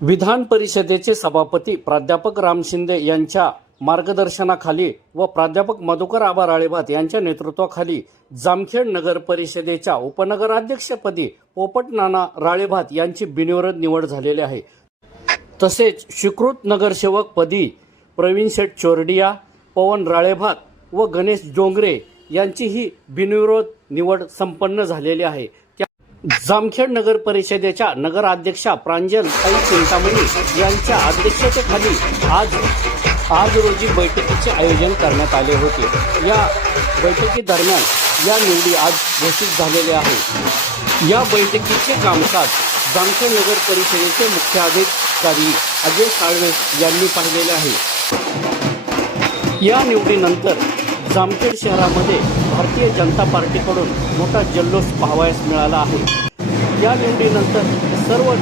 विधान परिषदेचे सभापती प्राध्यापक राम शिंदे यांच्या मार्गदर्शनाखाली व प्राध्यापक मधुकर आबा राळेभात यांच्या नेतृत्वाखाली जामखेड नगर परिषदेच्या उपनगराध्यक्षपदी पोपट नाना राळेभात यांची बिनविरोध निवड झालेली आहे। तसेच स्वीकृत नगरसेवक पदी प्रवीण शेठ चोरडिया, पवन राळेभात व गणेश डोंगरे यांचीही बिनविरोध निवड संपन्न झालेली आहे। जामखेड नगर परिषदेच्या नगराध्यक्षा प्रांजल चिंतामणी यांच्या अध्यक्षतेखाली आज रोजी बैठकीचे आयोजन करण्यात आले होते। या बैठकीदरम्यान या निवडी आज घोषित झालेल्या आहेत। या बैठकीचे कामकाज जामखेड नगर परिषदेचे मुख्य अधिकारी अजय साळवे यांनी पाहिलेले आहे। या निवडीनंतर जामखेड शहरामध्ये भारतीय जनता पार्टीकडून मोठा जल्लोष पाहावयास मिळाला आहे। या निवडीनंतर सर्व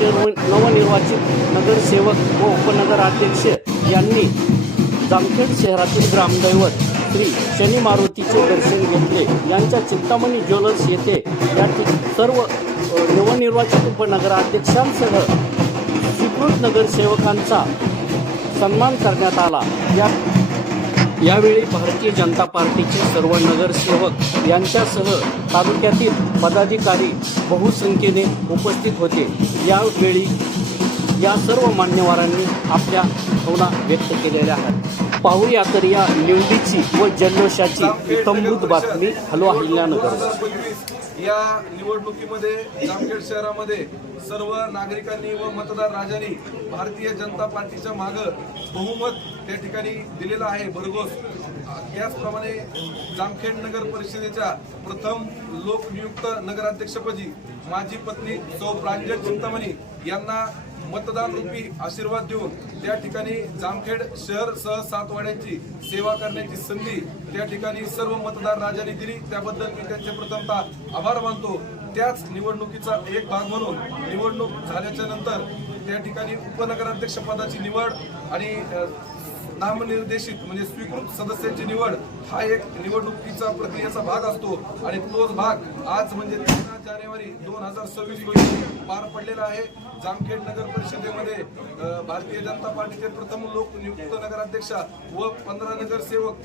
नवनिर्वाचित नगरसेवक व उपनगराध्यक्ष यांनी जामखेड शहरातील ग्रामदैवत श्री शनी मारुतीचे दर्शन घेतले। यांच्या चिंतामणी ज्वेलर्स येथे या सर्व नवनिर्वाचित उपनगराध्यक्षांसह स्वीकृत नगरसेवकांचा सन्मान करण्यात आला। यावेळी भारतीय जनता पार्टीचे सर्व नगरसेवक यांच्यासह तालुक्यातील पदाधिकारी बहुसंख्येने उपस्थित होते। यावेळी या सर्व मान्यवरांनी आपल्या भावना व्यक्त केलेल्या आहेत। पाहूया तर या निवडीची व जल्लोषाची इत्थंभूत बातमी। हॅलो अहिल्यानगर। या निवडणुकीमध्ये जामखेड शहरामध्ये सर्व नागरिकांनी व मतदार राजांनी भारतीय जनता पार्टीच्या मागे बहुमत त्या ठिकाणी दिलेलं आहे भरघोस। त्याचप्रमाणे जामखेड नगर परिषदेच्या प्रथम लोकनियुक्त नगराध्यक्षपदी माझी पत्नी सौ प्रांजल चिंतामणी यांना मतदान रूपी आशीर्वाद देऊन त्या ठिकाणी जामखेड शहर सह 7 वाड्यांची सेवा करण्याची संधी त्या ठिकाणी सर्व मतदार राजांनी दिली। त्याबद्दल मी त्यांचे प्रथमतः आभार मानतो। त्याच निवडणुकीचा एक भाग म्हणून निवडणूक झाल्याच्या नंतर त्या ठिकाणी उपनगराध्यक्ष पदाची निवड आणि नामनिर्देशित म्हणजे स्वीकृत सदस्यांची निवड हा एक निवडणुकीचा प्रक्रियेचा भाग असतो आणि तोच भाग आज म्हणजे 13 जानेवारी 2026 रोजी पार पडलेला आहे। जामखेड नगर परिषदेमध्ये भारतीय जनता पार्टीचे प्रथम लोकनियुक्त नगराध्यक्ष व 15 नगरसेवक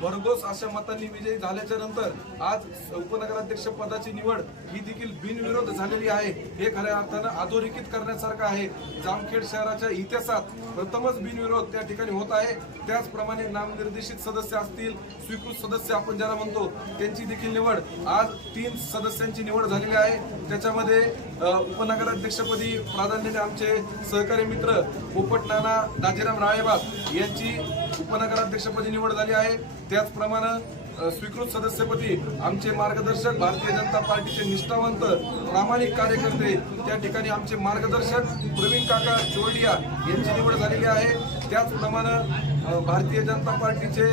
भरघोस अशा मतांनी विजयी झाल्याच्या नंतर आज उपनगराध्यक्ष पदाची निवड ही देखील बिनविरोध झालेली आहे। हे खऱ्या अर्थानं अधोरेखित करण्यासारखं आहे। जामखेड शहराच्या इतिहासात प्रथमच बिनविरोध त्या ठिकाणी होत आहे। त्याचप्रमाणे नामनिर्देशित सदस्य असतील, स्वीकृत सदस्य आपण ज्याला म्हणतो, त्यांची देखील निवड आज 3 सदस्यांची निवड झालेली आहे। त्याच्यामध्ये उपनगराध्यक्षपदी प्राधान्याने आमचे सहकारी मित्र पोपट नाना दाजीराम राळेभात यांची उपनगराध्यक्षपदी निवड झाली आहे। त्याचप्रमाणे स्वीकृत सदस्यपदी आमचे मार्गदर्शक भारतीय जनता पार्टीचे निष्ठावंत प्रामाणिक कार्यकर्ते त्या ठिकाणी आमचे मार्गदर्शक प्रवीण काका चोरडिया यांची निवड झालेली आहे। त्याचप्रमाणे भारतीय जनता पार्टीचे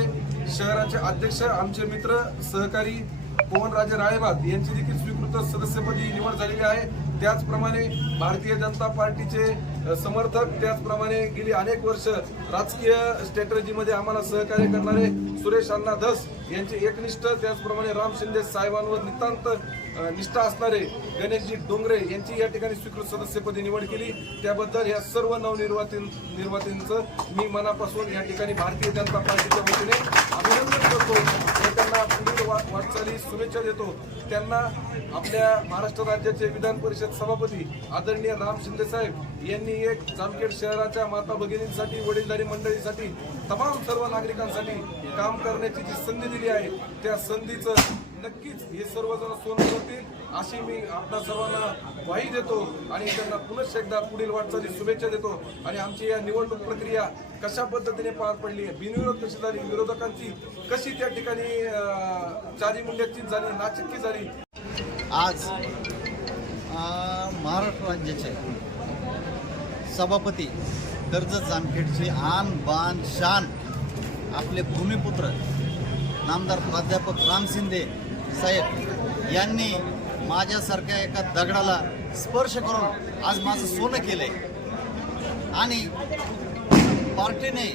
शहराचे अध्यक्ष आमचे मित्र सहकारी पवनराजे राळेभात यांची देखील स्वीकृत सदस्यपदी निवड झालेली आहे। त्याचप्रमाणे भारतीय जनता पार्टीचे समर्थक, त्याचप्रमाणे गेली अनेक वर्ष राजकीय स्ट्रॅटेजीमध्ये आम्हाला सहकार्य करणारे सुरेश अण्णा धस यांचे एकनिष्ठ, त्याचप्रमाणे राम शिंदे साहेबांवर नितांत निष्ठा असणारे गणेशजी डोंगरे यांची या ठिकाणी स्वीकृत सदस्यपदी निवड केली। त्याबद्दल या सर्व नवनिर्वाचितांचं मी मनापासून या ठिकाणी भारतीय जनता पार्टीच्या वतीने अभिनंदन करतो। त्यांना पुढील वाटचाली शुभेच्छा देतो। त्यांना आपल्या महाराष्ट्र राज्याचे विधान परिषद सभापती आदरणीय राम शिंदे साहेब यांनी एक जामखेड शहराच्या माता भगिनींसाठी, वडीलधारी मंडळीसाठी, तमाम सर्व नागरिकांसाठी काम करण्याची जी संधी दिली आहे, त्या संधीचं नक्कीच हे सर्वजण सोनं करतील अशी मी आपल्या सर्वांना ग्वाही देतो आणि त्यांना पुनश्च एकदा पुढील वाटचाली शुभेच्छा देतो। आणि आमची या निवडणूक प्रक्रिया कशा पद्धतीने पार पडली, बिनविरोध कशी झाली, विरोधकांची कशी त्या ठिकाणी चारीमुंड्याची झाली, नाचक्की झाली। आज महाराष्ट्र राज्याचे सभापती कर्जत जामखेडचे आन बान शान आपले भूमिपुत्र नामदार प्राध्यापक राम शिंदे साहेब यांनी माझ्यासारख्या एका दगडाला स्पर्श करून आज माझं सोनं केलंय। आणि पार्टीने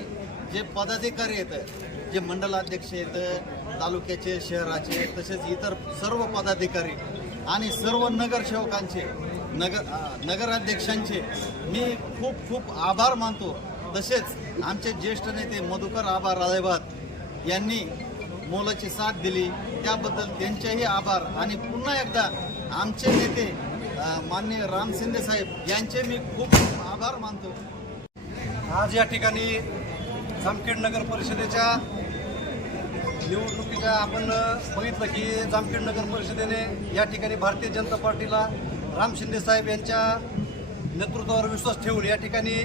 जे पदाधिकारी येतं, जे मंडलाध्यक्ष येतं, तालुक्याचे, शहराचे, तसेच इतर सर्व पदाधिकारी आणि सर्व नगरसेवकांचे नगराध्यक्षांचे मी खूप खूप आभार मानतो. तसेच आमचे ज्येष्ठ नेते मधुकर आबा राळेभात यांनी मोलाची साथ दिली, त्याबद्दल त्यांचेही आभार. आणि पुन्हा एकदा आमचे नेते माननीय राम शिंदे साहेब यांचे मी खूप खूप आभार मानतो. आज या ठिकाणी जामखेड नगर परिषदेच्या निवडणुकीच्या आपण बघितलं की जामखेड नगर परिषदेने या ठिकाणी भारतीय जनता पार्टीला राम शिंदे साहेब यांच्या नेतृत्वावर विश्वास ठेवून या ठिकाणी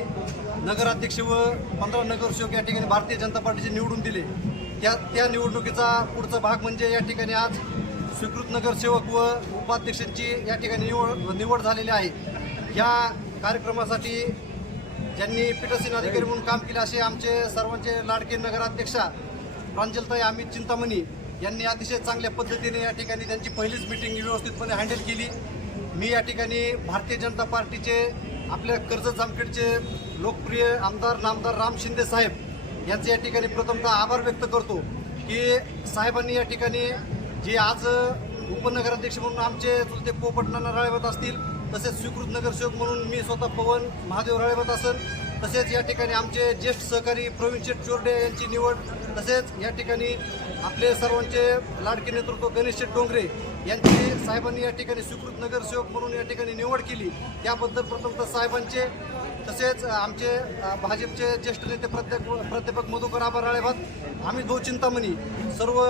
नगराध्यक्ष व 15 नगरसेवक या ठिकाणी भारतीय जनता पार्टीचे निवडून दिले. त्या निवडणुकीचा पुढचा भाग म्हणजे या ठिकाणी आज स्वीकृत नगरसेवक व उपाध्यक्षांची या ठिकाणी निवड झालेली आहे. या कार्यक्रमासाठी ज्यांनी पीठासीन अधिकारी म्हणून काम केले असे आमचे सर्वांचे लाडके नगराध्यक्षा प्रांजलताई अमित चिंतामणी यांनी अतिशय चांगल्या पद्धतीने या ठिकाणी त्यांची पहिलीच मीटिंग व्यवस्थितपणे हँडल केली. मी या ठिकाणी भारतीय जनता पार्टीचे आपल्या कर्जत जामखेडचे लोकप्रिय आमदार नामदार राम शिंदे साहेब यांचे या ठिकाणी प्रथमतः आभार व्यक्त करतो की साहेबांनी या ठिकाणी जे आज उपनगराध्यक्ष म्हणून आमचे चुलते पोपट नाना राळेभात असतील, तसेच स्वीकृत नगरसेवक म्हणून मी स्वतः पवन महादेव राळेभात असेल, तसेच या ठिकाणी आमचे ज्येष्ठ सहकारी प्रवीण शेठ चोरडे यांची निवड, तसेच या ठिकाणी आपले सर्वांचे लाडके नेतृत्व गणेश शेठ डोंगरे यांची साहेबांनी या ठिकाणी स्वीकृत नगरसेवक म्हणून या ठिकाणी निवड केली. त्याबद्दल प्रथमतः साहेबांचे, तसेच आमचे भाजपचे ज्येष्ठ नेते प्राध्यापक मधुकर आबा राळेभात, अमित भाऊ चिंतामणी, सर्व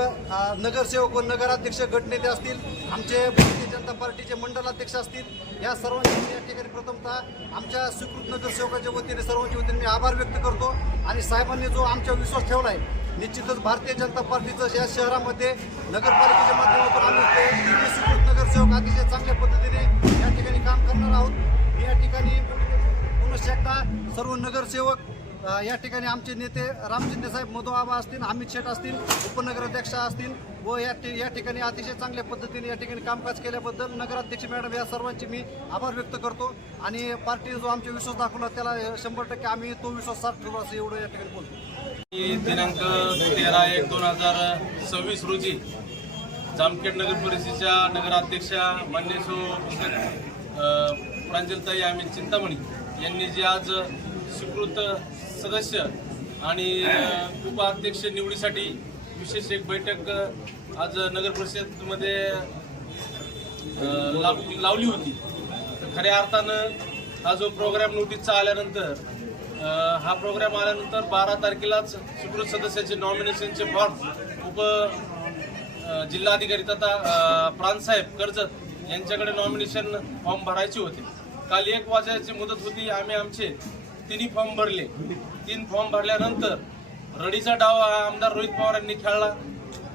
नगरसेवक व नगराध्यक्ष गटनेते असतील, आमचे भारतीय जनता पार्टीचे मंडलाध्यक्ष असतील, या सर्वांचे या ठिकाणी प्रथमतः आमच्या स्वीकृत नगरसेवकाच्या वतीने सर्वांच्या वतीने मी आभार व्यक्त करतो. आणि साहेबांनी जो आमच्यावर विश्वास ठेवला आहे, निश्चितच भारतीय जनता पार्टीचं या शहरामध्ये नगरपालिकेच्या माध्यमातून आम्ही ते स्वीकृत नगरसेवक अतिशय चांगल्या पद्धतीने या ठिकाणी काम करणार आहोत. मी या ठिकाणी पुनश्च एकदा सर्व नगरसेवक या ठिकाणी आमचे नेते राम शिंदे साहेब, मधु आबा असतील, अमित शेठ असतील, उपनगराध्यक्ष असतील व या ठिकाणी अतिशय चांगल्या पद्धतीने या ठिकाणी कामकाज केल्याबद्दल नगराध्यक्ष मॅडम या सर्वांचे मी आभार व्यक्त करतो. आणि पार्टीने जो आमचा विश्वास दाखवला त्याला 100% आम्ही तो विश्वास साथ ठेवू असं एवढं या ठिकाणी बोलतो. दिनांक 13/1/2026 रोजी जामखेड नगर परिषदेच्या नगराध्यक्षा मान्य प्रांजलताई अमित चिंतामणी यांनी जे आज स्वीकृत सदस्य आणि उपाध्यक्ष निवडीसाठी विशेष एक बैठक आज नगर परिषदेमध्ये लावली होती. खऱ्या अर्थानं हा जो प्रोग्राम नोटीसचा आल्यानंतर हा प्रोग्राम आल्यानंतर 12 तारखेलाच स्वीकृत सदस्याचे नॉमिनेशनचे फॉर्म जिल्हाधिकारी तथा प्रांतसाहेब कर्जत यांच्याकडे नॉमिनेशन फॉर्म भरायचे होते. काल 1 वाजण्याची मुदत होती. आम्ही आमचे 3 फॉर्म भरले. 3 फॉर्म भरल्यानंतर रडीचा डाव आमदार रोहित पवार यांनी खेळला.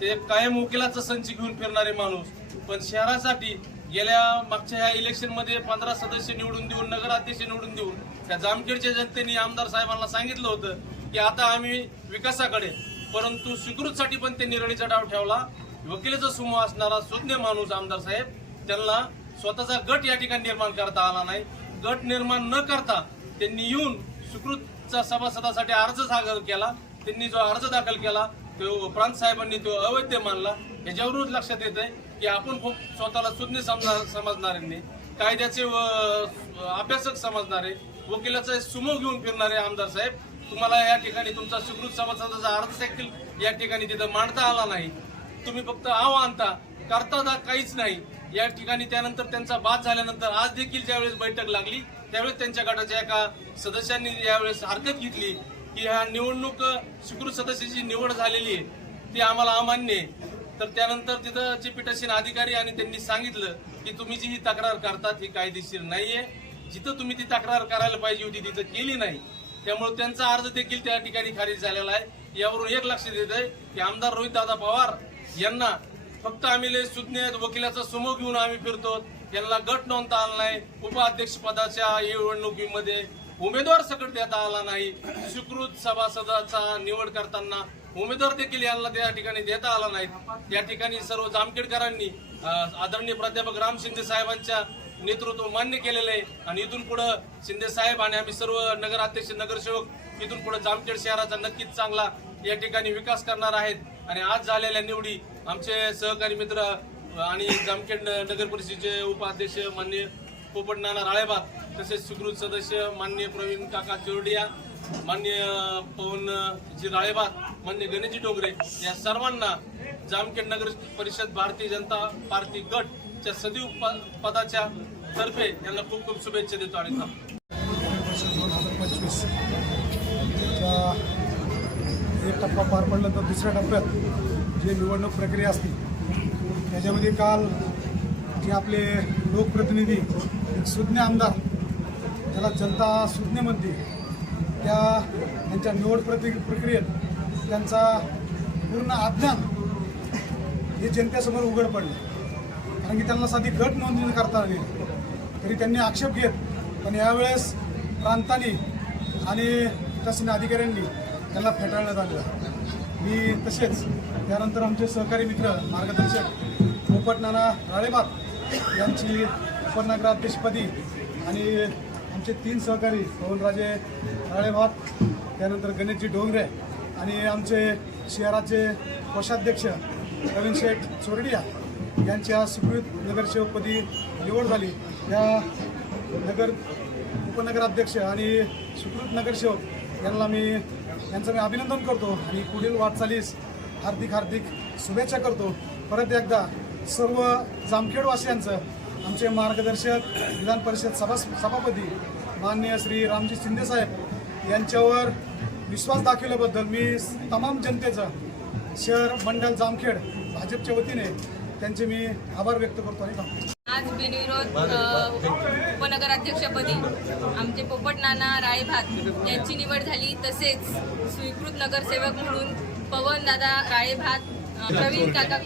ते कायम वकिलाचा संच घेऊन फिरणारे माणूस, पण शहरासाठी गेल्या मागच्या ह्या इलेक्शनमध्ये 15 सदस्य निवडून देऊन, नगराध्यक्ष निवडून देऊन त्या जामखेडच्या जनतेने आमदार साहेबांना सांगितलं होतं की आता आम्ही विकासाकडे, परंतु स्वीकृतसाठी पण त्यांनी रडीचा डाव ठेवला. वकिलाचा समूह असणारा सुज्ञ माणूस आमदार साहेब, त्यांना स्वतःचा गट या ठिकाणी निर्माण करता आला नाही. गट निर्माण न करता त्यांनी येऊन स्वीकृतच्या सभासदासाठी अर्ज दाखल केला. त्यांनी जो अर्ज दाखल केला तो प्रांत साहेबांनी तो अवैध मानला. याच्यावरूनच लक्षात येत आहे की आपण खूप स्वतःला सुज्ञ समजणारे, कायद्याचे अभ्यासक समजणारे, वकिलाचा समूह घेऊन फिरणारे आमदार साहेब, तुम्हाला या ठिकाणी तुमचा स्वीकृत सभासदाचा अर्ज देखील या ठिकाणी तिथं मांडता आला नाही. तुम्ही फक्त आव आणता, करता काहीच नाही या ठिकाणी. त्यानंतर त्यांचा बाद झाल्यानंतर आज देखील ज्यावेळेस बैठक लागली त्यावेळेस त्यांच्या गटाच्या एका सदस्यांनी यावेळेस हरकत घेतली की ह्या निवडणूक स्वीकृत सदस्याची निवड झालेली आहे ती आम्हाला अमान्य आहे. तर त्यानंतर तिथं जे पीठासीन अधिकारी आणि त्यांनी सांगितलं की तुम्ही जी ही तक्रार करतात ही कायदेशीर नाहीये. जिथं तुम्ही ती तक्रार करायला पाहिजे होती तिथं केली नाही, त्यामुळे त्यांचा अर्ज देखील त्या ठिकाणी खारिज झालेला आहे. यावरून एक लक्षात येत आहे की आमदार रोहितदादा पवार यांना फक्त आम्ही लय सुज्ञ वकिलाचा समूह घेऊन आम्ही फिरतो, यांना गट नोंदता आला नाही. उपाध्यक्ष पदाच्या निवडणुकीमध्ये उमेदवार सकट देता आला नाही. स्वीकृत सभासदाचा निवड करताना उमेदवार देखील यांना त्या ठिकाणी देता आला नाही. या ठिकाणी सर्व जामखेडकरांनी आदरणीय प्राध्यापक राम शिंदे साहेबांच्या नेतृत्व मान्य केलेलं आहे. आणि इथून पुढे शिंदे साहेब आणि आम्ही सर्व नगराध्यक्ष नगरसेवक इथून पुढे जामखेड शहराचा नक्कीच चांगला या ठिकाणी विकास करणार आहेत. आणि आज झालेल्या निवडी आमचे सहकारी मित्र आणि जामखेड नगर परिषदेचे उपाध्यक्ष माननीय पोपटनाना राळेबाग, तसेच सुकृत सदस्य माननीय प्रवीण काका चोरडिया, माननीय पवनजी राळेबाग, माननीय गणेशजी डोंगरे या सर्वांना जामखेड नगर परिषद भारतीय जनता पार्टी गटच्या सदैव पदाच्या तर्फे यांना खूप खूप शुभेच्छा देतो आणि थांबतो. 2025 एक टप्पा पार पडला तर दुसऱ्या टप्प्यात जे निवडणूक प्रक्रिया असते त्याच्यामध्ये काल जे आपले लोकप्रतिनिधी एक सुज्ञ आमदार ज्याला जनता सुज्ञ म्हणते त्यांच्या निवड प्रक्रियेत त्यांचा पूर्ण अज्ञान हे जनतेसमोर उघड पडलं. कारण की त्यांना साधी गट नोंदणी करता आली तरी त्यांनी आक्षेप घेत, पण यावेळेस प्रांतांनी आणि प्रशासन अधिकाऱ्यांनी त्यांना फेटाळण्यात आलेलं. मी तसेच त्यानंतर आमचे सहकारी मित्र मार्गदर्शक पोपटनाना राळेबाग यांची उपनगराध्यक्षपदी आणि आमचे 3 सहकारी पवनराजे राळेबाग, त्यानंतर गणेशजी डोंगरे आणि आमचे शहराचे कोषाध्यक्ष प्रवीण शेठ चोरडिया यांच्या सुकृत नगरसेवकपदी निवड झाली. या उपनगराध्यक्ष आणि सुकृत नगरसेवक यांचं मी अभिनंदन करतो आणि पुढील वाटचालीस हार्दिक शुभेच्छा करतो. परत एकदा सर्व जामखेडवासियांचं आमचे मार्गदर्शक विधान परिषद सभापती माननीय श्री रामजी शिंदे साहेब यांच्यावर विश्वास दाखवल्याबद्दल मी तमाम जनतेचं शहर मंडल जामखेड भाजपच्या वतीने त्यांचे मी आभार व्यक्त करतो आणि थांबतो. आज बिनविरोध उपनगराध्यक्षपदी आमचे पोपटनाना राळेभात यांची निवड झाली. तसेच स्वीकृत नगरसेवक म्हणून पवनदादा राळेभात, प्रवीण काका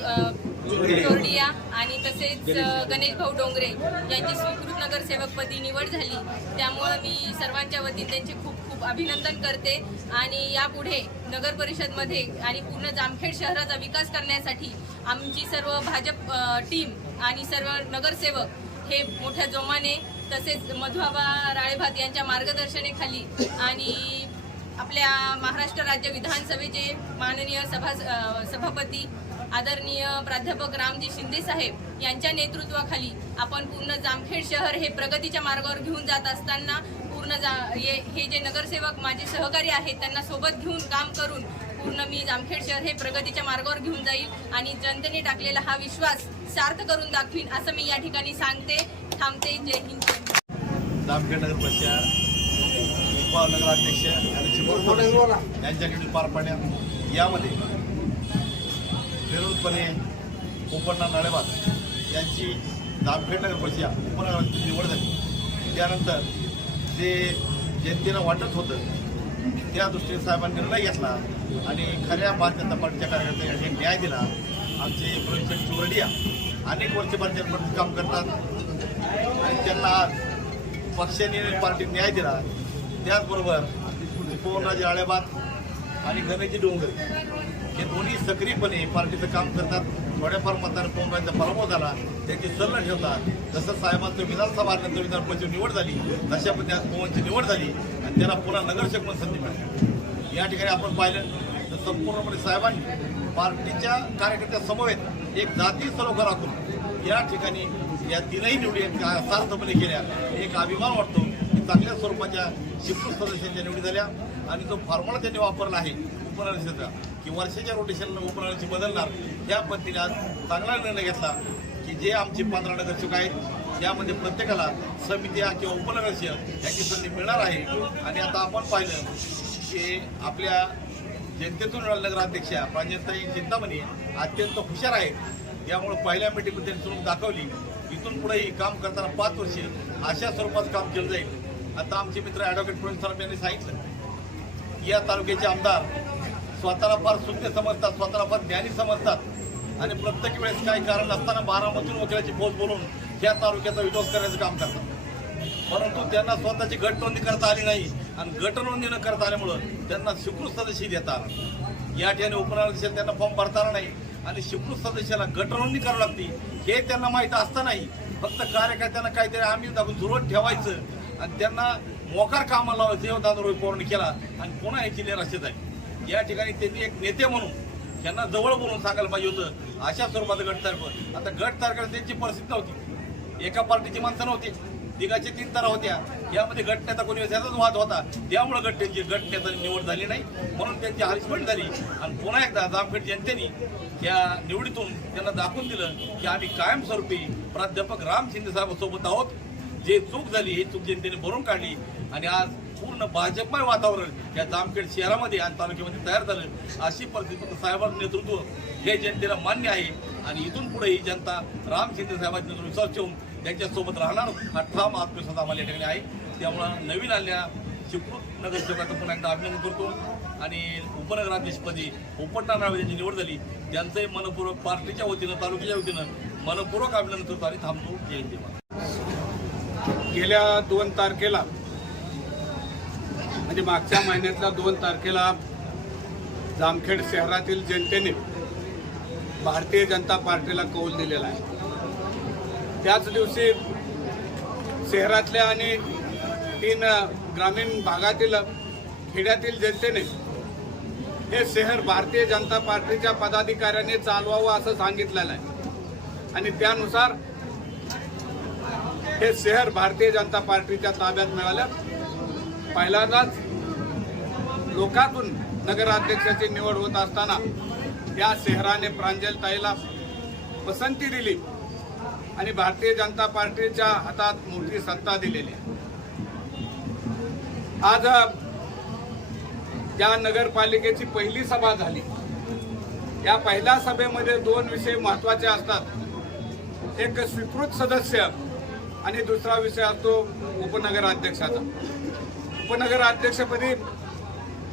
चोरडिया आणि तसेच गणेश भाऊ डोंगरे यांची स्वीकृत नगरसेवकपदी निवड झाली. त्यामुळं मी सर्वांच्या वतीने त्यांचे खूप खूप अभिनंदन करते आणि यापुढे नगर परिषदमध्ये आणि पूर्ण जामखेड शहराचा विकास करण्यासाठी आमची सर्व भाजप टीम आणि सर्व नगरसेवक हे मोठ्या जोमाने तसेच मधुआबा राळेभात यांच्या मार्गदर्शनाखाली आणि आपल्या महाराष्ट्र राज्य विधानसभेचे माननीय सभापती आदरणीय प्राध्यापक रामजी शिंदे साहेब यांच्या नेतृत्वाखाली आपण पूर्ण जामखेड शहर हे प्रगतीच्या मार्गावर घेऊन जात असताना हे जे नगरसेवक माझे सहकारी आहेत त्यांना सोबत घेऊन काम करून पूर्ण मी जामखेड शहर हे प्रगतीच्या मार्गावर घेऊन जाईल आणि जनतेने टाकलेला हा विश्वास सार्थ करून दाखवीन असं मी या ठिकाणी सांगते. थांबते. जय हिंद. जामखेड नगर परिषद उपनगराध्यक्ष आणि चिपळूण यांच्याकडे पार पाडण्यात यामध्ये विरोधपणे पोपटनाना राळेबाग यांची जामखेड नगर परिषद उपनगराध्यक्ष निवड झाली. त्यानंतर जे जनतेला वाटत होतं त्या दृष्टीने साहेबांनी निर्णय घेतला आणि खऱ्या भारतीय जनता पार्टीच्या कार्यकर्त्यांनी न्याय दिला. आमचे प्रवीण शेठ चोरडिया अनेक वर्ष भारतीय जनता पार्टीत काम करतात आणि त्यांना आज पक्षाने पार्टीने न्याय दिला. त्याचबरोबर पवनराजे राळेबाग आणि गणेशजी डोंगरे हे दोन्ही सक्रियपणे पार्टीचं काम करतात. थोड्याफार मताने पवनराजेंचा पराभव झाला, त्यांची सल्ला ठेवतात. जसं साहेबांचं विधानसभा नंतर विधान परिषद निवड झाली तशा पद्धतीने पवनची निवड झाली आणि त्याला पुन्हा नगरसेवक म्हणून संधी मिळाली. या ठिकाणी आपण पाहिलं तर संपूर्णपणे साहेबांनी पार्टीच्या कार्यकर्त्या समवेत एक जाती सलोखा राखून या ठिकाणी या 3ही निवडी सार्थपणे केल्या. एक अभिमान वाटतो की चांगल्या स्वरूपाच्या शिक्षक सदस्यांच्या निवडी झाल्या आणि जो फॉर्म्युला त्यांनी वापरला आहे उपनगराध्यक्षाचा की वर्षाच्या रोटेशनला उपनगराध्यक्ष बदलणार त्या पद्धतीने आज चांगला निर्णय घेतला की जे आमचे 15 नगरसेवक आहेत यामध्ये प्रत्येकाला समित्या किंवा उपनगरसेवक याची संधी मिळणार आहे. आणि आता आपण पाहिलं की आपल्या जनतेतून नगराध्यक्षा प्रांजलताई चिंतामणी अत्यंत हुशार आहेत. यामुळे पहिल्या मीटिंगमध्ये त्यांनी स्वरूप दाखवली. इथून पुढेही काम करताना 5 वर्षे अशा स्वरूपात काम केलं जाईल. आता आमचे मित्र ॲडव्होकेट प्रवीण साहेब यांनी सांगितलं या तालुक्याचे आमदार स्वतःला फार सुज्ञ समजतात, स्वतःला फार ज्ञानी समजतात आणि प्रत्येक वेळेस काही कारण नसताना बारामतीतून वकिलाची फौज बोलून या तालुक्याचा विरोध करण्याचं काम करतात. परंतु त्यांना स्वतःची गट नोंदणी करता आली नाही आणि गट नोंदणी न करता आल्यामुळं त्यांना स्वीकृत सदस्य देतात. या ठिकाणी उपनगराध्यक्ष त्यांना फॉर्म भरता आला नाही आणि स्वीकृत सदस्याला गट नोंदणी करावी लागते हे त्यांना माहीत असतानाही फक्त कार्यकर्त्यांना काहीतरी आम्ही दाखवून सुरुवात ठेवायचं आणि त्यांना मोकार कामाला लावायचं एवढा पूर्ण केला आणि पुन्हा ह्याची निराशेच आहे. या ठिकाणी त्यांनी एक नेते म्हणून त्यांना जवळ बोलून सांगायला पाहिजे होतं अशा स्वरूपाचं गट तयार. आता गट तयार करायची त्यांची परिस्थिती नव्हती. एका पार्टीची माणसं नव्हती. तिघाचे 3 तारा होत्या, यामध्ये गटनेता कोणी त्याचाच वाद होता, त्यामुळे गटनेता निवड झाली नाही, म्हणून त्यांची हरिसपट झाली. आणि पुन्हा एकदा जामखेड जनतेने या निवडीतून त्यांना दाखवून दिलं की आम्ही कायमस्वरूपी प्राध्यापक राम शिंदे साहेबांसोबत आहोत. जे चूक झाली ही चूक जनतेने भरून काढली आणि आज पूर्ण भाजपमय वातावरण या जामखेड शहरामध्ये आणि तालुक्यामध्ये तयार झालं. अशी परिस्थिती साहेबांचं नेतृत्व हे जनतेला मान्य आहे आणि इथून पुढे ही जनता राम शिंदे साहेबांच्या नेतृत्वावर विश्वास ठेवून त्यांच्यासोबत राहणार हा ठाम आत्मविश्वास आम्हाला या ठिकाणी आहे. त्यामुळं नवीन आलेल्या सुकृत नगरसेवकाचं पुन्हा एकदा अभिनंदन करतो आणि उपनगराध्यक्षपदी पोपटनाना राळे यांची निवड झाली, त्यांचंही मनपूर्वक पार्टीच्या वतीनं तालुक्याच्या वतीनं मनपूर्वक अभिनंदन करतो आणि थांबतो. जय हिंद. गेल्या 2 तारखेला म्हणजे मागच्या महिन्यातल्या 2 तारखेला जामखेड शहरातील जनतेने भारतीय जनता पार्टीला कौल दिलेला आहे. त्याच दिवशी शहरातल्या आणि 3 ग्रामीण भागातील खेड्यातील जनतेने हे शहर भारतीय जनता पार्टीच्या पदाधिकाऱ्यांनी चालवावं असं सांगितलेलं आहे आणि त्यानुसार हे शहर भारतीय जनता पार्टीच्या ताब्यात मिळालं. पहिल्यांदाच लोकातून नगराध्यक्षाची निवड होत असताना या शहराने प्रांजलताईला पसंती दिली आणि भारतीय जनता पार्टीच्या हातात मोठी सत्ता दिलेली आहे. आज या नगरपालिकेची पहिली सभा झाली. या पहिल्या सभेमध्ये 2 विषय महत्वाचे असतात. एक स्वीकृत सदस्य आणि दुसरा विषय असतो उपनगराध्यक्षाचा. उपनगराध्यक्षपदी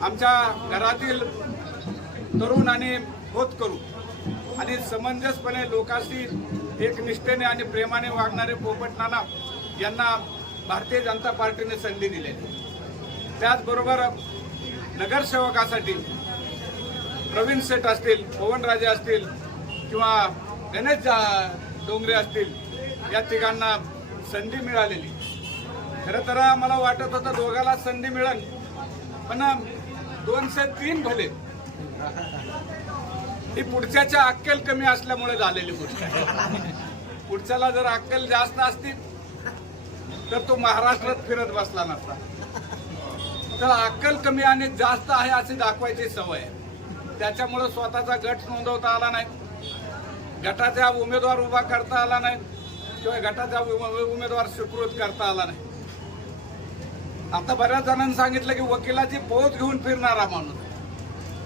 आमच्या घरातील तरुण आणि होतकरू आणि समंजसपणे लोकांशी एकनिष्ठेने आणि प्रेमाने वागणारे पोपटनाना यांना भारतीय जनता पार्टीने संधी दिलेली. त्याचबरोबर नगरसेवकासाठी प्रवीण शेठ असतील, पवनराजे असतील किंवा गणेश डोंगरे असतील, या तिघांना संधी मिळालेली. खरं तर मला वाटत होतं दोघाला संधी मिळेल, पण 203 भले ही पुढच्याच्या अक्कल कमी असल्यामुळे झालेली गोष्ट आहे. पुढच्याला जर अक्कल जास्त असती तर तो महाराष्ट्रात फिरत बसला नसता. तर अक्कल कमी आणि जास्त आहे अशी दाखवायची सवय आहे. त्याच्यामुळे स्वतःचा गट नोंदवता आला नाही, गटाचा उमेदवार उभा करता आला नाही किंवा गटाचा उमेदवार स्वीकृत करता आला नाही. आता बऱ्याच जणांनी सांगितलं की वकिलाची फौज घेऊन फिरणारा माणूस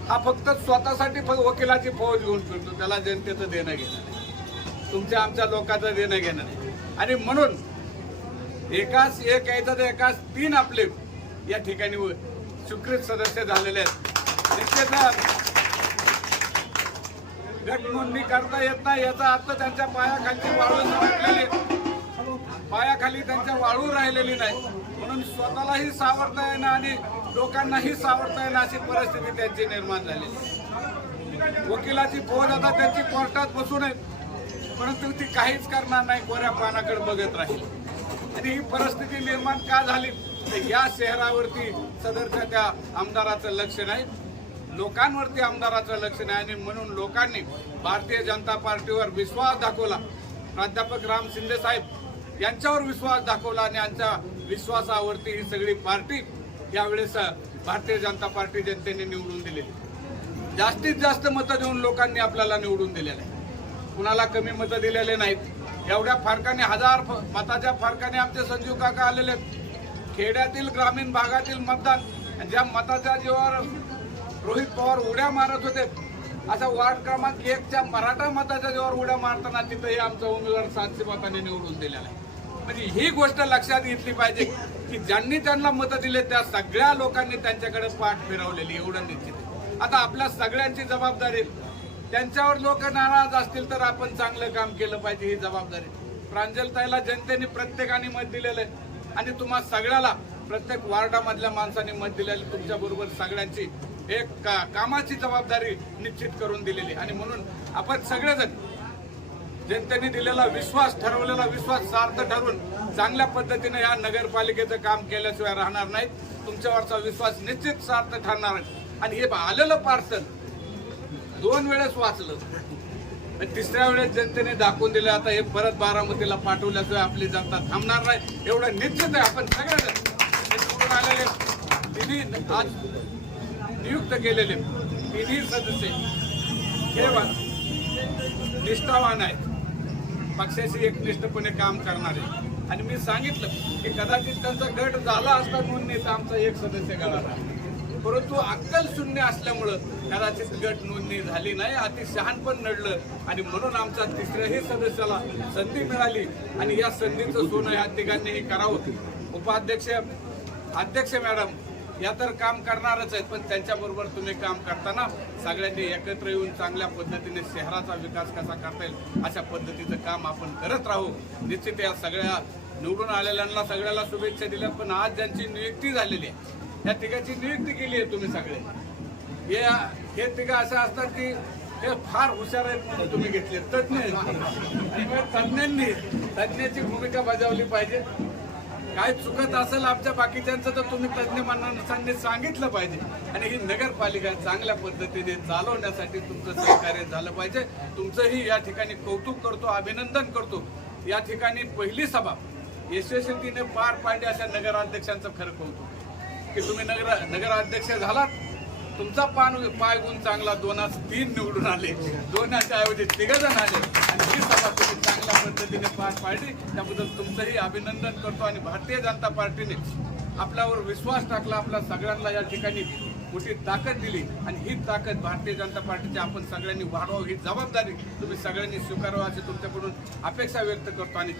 हा फक्त स्वतःसाठी वकिलाची फौज घेऊन फिरतो. त्याला जनतेचं देणं घेणं नाही, तुमच्या आमच्या लोकांचं देणं घेणं नाही. आणि म्हणून एकाच एक यायचं तर एकाच 3 आपले या ठिकाणी स्वीकृत सदस्य झालेले आहेत. निश्चित गट नोंदणी करता येत नाही याचा अर्थ त्यांच्या पायाखाली वाळू सावरलेली, पायाखाली त्यांच्या वाळू राहिलेली नाही. म्हणून स्वतःलाही सावरता येणं आणि लोकांनाही सावरता येणं अशी परिस्थिती त्यांची निर्माण झालेली. वकिलाची फौज आता त्यांची कोर्टात बसून आहे, परंतु ती काहीच करणार नाही, कोऱ्या पानाकडे बघत राहील. आणि ही परिस्थिती निर्माण का झाली तर या शहरावरती सदरच्या त्या आमदाराचं लक्ष नाही, लोकांवरती आमदाराचं लक्ष नाही. आणि म्हणून लोकांनी भारतीय जनता पार्टीवर विश्वास दाखवला, प्राध्यापक राम शिंदे साहेब यांच्यावर विश्वास दाखवला आणि यांच्या विश्वासावरती ही सगळी पार्टी यावेळेस भारतीय जनता पार्टी जनतेने निवडून दिलेली. जास्तीत जास्त मतं देऊन लोकांनी आपल्याला निवडून दिलेलं आहे, कुणाला कमी मतं दिलेले नाहीत. एवढ्या फरकाने 1000 मताच्या फरकाने आमचे संजीव काका आलेले. खेड्यातील ग्रामीण भागातील मतदान ज्या मताच्या जीवावर रोहित पवार उड्या मारत होते, असा वार्ड क्रमांक 1च्या मराठा मताच्या जीवावर उड्या मारताना तिथंही आमचा उमेदवार 700 मतांनी निवडून दिलेला आहे. म्हणजे ही गोष्ट लक्षात घेतली पाहिजे की ज्यांनी त्यांना मतं दिले त्या सगळ्या लोकांनी त्यांच्याकडे पाठ फिरवलेली, एवढं निश्चित आहे. आता आपल्या सगळ्यांची जबाबदारी, त्यांच्यावर लोक नाराज असतील तर आपण चांगलं काम केलं पाहिजे, ही जबाबदारी. प्रांजलताईला जनतेने प्रत्येकाने मत दिलेलं आहे आणि तुम्हा सगळ्याला प्रत्येक वार्डामधल्या माणसांनी मत दिलेलं, तुमच्याबरोबर सगळ्यांची एक कामाची जबाबदारी निश्चित करून दिलेली. आणि म्हणून आपण सगळेजण जनतेने दिलेला विश्वास, ठरवलेला विश्वास सार्थ ठरवून चांगल्या पद्धतीने या नगरपालिकेचं काम केल्याशिवाय राहणार नाहीत. तुमच्यावरचा विश्वास निश्चित सार्थ ठरणार आहे. आणि हे आलेलं पार्सल 2 वेळेस वाचलं, आणि तिसऱ्या वेळेस जनतेने दाखवून दिलं आता हे परत बारामतीला पाठवल्याशिवाय आपली जनता थांबणार नाही एवढं निश्चित आहे. आपण सगळ्यांना निवडून आलेले तिन्ही आज नियुक्त केलेले तिन्ही सदस्य हे निष्ठावान आहेत, पक्षाशी एकनिष्ठपणे काम करणारे. आणि मी सांगितलं की कदाचित त्यांचा गट झाला असता नोंदणीचा आमचा एक सदस्य गळाला, परंतु अक्कल शून्य असल्यामुळं कदाचित गट नोंदणी झाली नाही. अति शहाणपण नडलं आणि म्हणून आमच्या तिसऱ्याही सदस्याला संधी मिळाली आणि या संधीचं सोनं या तिघांनीही करावं. उपाध्यक्ष, अध्यक्ष मॅडम या तर काम करणारच आहेत, पण त्यांच्याबरोबर तुम्ही काम करताना सगळ्यांनी एकत्र येऊन चांगल्या पद्धतीने शहराचा विकास कसा करता येईल अशा पद्धतीचं काम आपण करत राहू. निश्चित या सगळ्या निवडून आलेल्यांना सगळ्याला शुभेच्छा दिल्या, पण आज ज्यांची नियुक्ती झालेली आहे या तिघाची नियुक्ती केली आहे तुम्ही सगळे. हे तिघं असं असतात की हे फार हुशार आहेत म्हणून तुम्ही घेतले, तज्ज्ञ आहेत. आणि तज्ज्ञाची भूमिका बजावली पाहिजे. काय चुकत असेल आमच्या बाकीच्यांचं तर तुम्ही तज्ज्ञ माणसांनी सांगितलं पाहिजे. आणि ही नगरपालिका चांगल्या पद्धतीने चालवण्यासाठी तुमचं सहकार्य झालं पाहिजे. तुमचंही या ठिकाणी कौतुक करतो, अभिनंदन करतो. या ठिकाणी पहिली सभा यशस्वीतीने पार पाडली अशा नगराध्यक्षांचं खरं कौतुक की तुम्ही नगराध्यक्ष झालात. तुमचा पाय गुण चांगला, 2-3 निवडून आले, 2च्या ऐवजी 3 जण आले आणि ही सभा तुम्ही चांगल्या पद्धतीने पार पाडली. त्याबद्दल तुमचंही अभिनंदन करतो. आणि भारतीय जनता पार्टीने आपल्यावर विश्वास टाकला, आपल्या सगळ्यांना या ठिकाणी मोठी ताकद दिली आणि ही ताकद भारतीय जनता पार्टीची आपण सगळ्यांनी वाढवावी, ही जबाबदारी तुम्ही सगळ्यांनी स्वीकारावी अशी तुमच्याकडून अपेक्षा व्यक्त करतो आणि